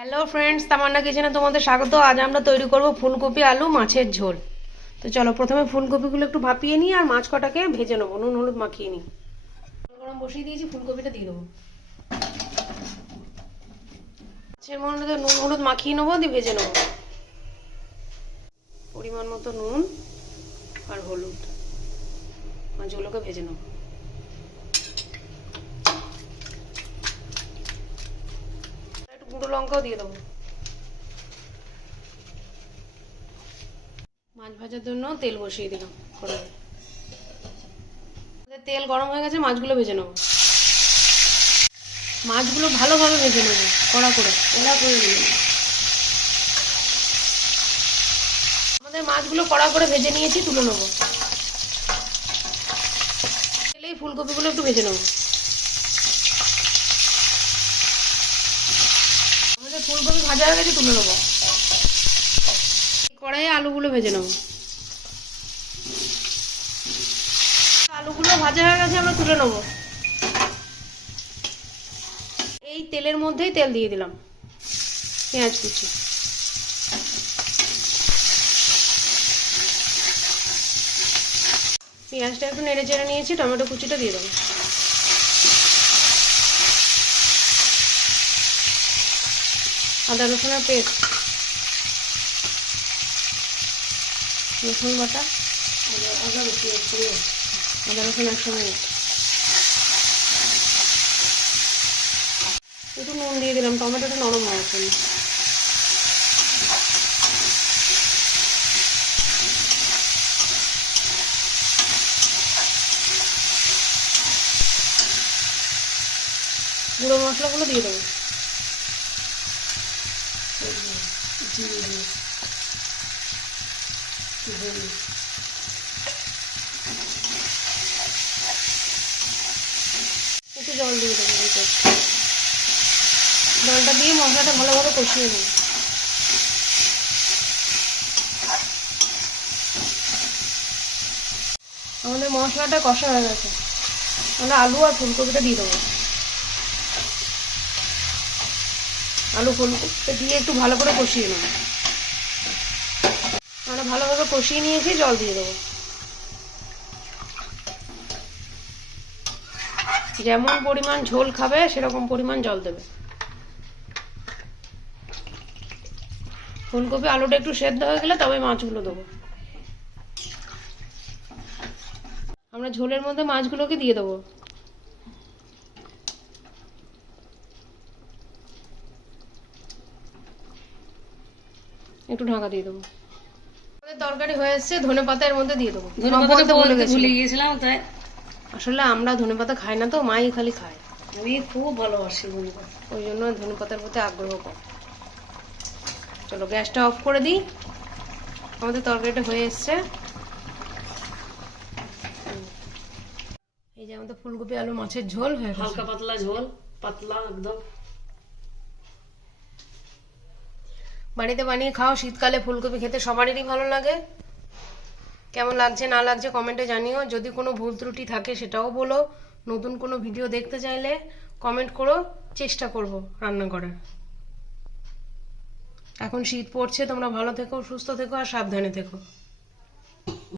Hello friends তামান্না কিচেনে তোমাদের স্বাগত। আজ আমরা তৈরি করব ফুলকপি, আলু, মাছের ঝোল। তো চলো, প্রথমে ফুলকপিগুলো একটু ভাপিয়ে নিই আর মাছ কটাকে ভেজে নেব। নুন, হলুদ মাখিয়ে নিই। গরম বসিয়ে দিয়েছি, ফুলকপিটা দিয়ে দেবো। মাছের মধ্যে নুন, হলুদ মাখিয়ে নেব, দিয়ে ভেজে নেব। পরিমাণ মতো নুন আর হলুদ। মাছগুলোকে ভেজে নেব একটু গুঁড়ো লঙ্কাও দিয়ে দেবো। মাছ ভাজার জন্য তেল বসিয়ে দিলাম তেল গরম হয়ে গেছে, মাছগুলো ভেজে নেব। মাছগুলো ভালোভাবে ভেজে নেব, কড়া করে কড়া করে নেব। আমাদের মাছগুলো কড়া করে ভেজে নিয়েছি, তুলে নেব। তেলেই ফুলকপিগুলো একটু ভেজে নেব। ফুলকপি ভাজা হয়ে গেছে তুলে নেব। কড়াইয়ে আলুগুলো ভেজে নেব। আলুগুলো ভাজা হয়ে গেছে, আমরা তুলে নেব। এই তেলের মধ্যেই তেল দিয়ে দিলাম। পেঁয়াজ কুচি। পেঁয়াজটা একটু নেড়ে চেড়ে নিয়েছি, টমেটো কুচিটা দিয়ে দেবো। আদা রসুনের পেস্ট। রসুন বাটা। আদা রসুন আদা রসুন একসঙ্গে একটু নুন দিয়ে দিলাম, টমেটোটা নরম হওয়ার জন্য। গুঁড়ো মশলাগুলো দিয়ে দেবো। একটু জল দিয়ে দেবো জলটা দিয়ে মশলাটা ভালোভাবে কষিয়ে নেব। আমাদের মশলাটা কষা হয়ে গেছে। আমরা আলু আর ফুলকপিটা দিয়ে দেবো। আলু ফুলকপি দিয়ে একটু ভালো করে কষিয়ে নেব। আমরা ভালোভাবে কষিয়ে নিয়েছি, জল দিয়ে দেবো। যেমন পরিমাণ ঝোল খাবে, সেরকম পরিমাণ জল দেবে। ফুলকপি আলুটা একটু সেদ্ধ হয়ে গেলে তবে মাছগুলো দেবো। আমরা ঝোলের মধ্যে মাছগুলোকে দিয়ে দেবো। একটু ঢাকা দিয়ে দেবো। আমাদের তরকারি হয়ে এসছে ধনে পাতা এর মধ্যে দিয়ে দেবো। ভুলে গিয়েছিলাম তাই। আসলে আমরা ধনে পাতা খাই না তো মাই খালি খায়। আমি খুব ভালোবাসি বন্ধু ওই জন্য ধনে পাতার প্রতি আগ্রহ কম। চলো গ্যাসটা অফ করে দিই। আমাদের তরকারিটা হয়ে এসছে। এই যে আমাদের ফুলকপি আলু মাছের ঝোল হয়ে হালকা পাতলা ঝোল পাতলা একদম। বাড়িতে বানিয়ে খাও, শীতকালে ফুলকপি খেতে সবারই ভালো লাগে। কেমন লাগছে, না লাগছে কমেন্টে জানিও। যদি কোনো ভুল ত্রুটি থাকে সেটাও বলো। নতুন কোনো ভিডিও দেখতে চাইলে কমেন্ট করো, চেষ্টা করব রান্না করার এখন শীত পড়ছে, তোমরা ভালো থেকো, সুস্থ থেকো আর সাবধানে থেকো।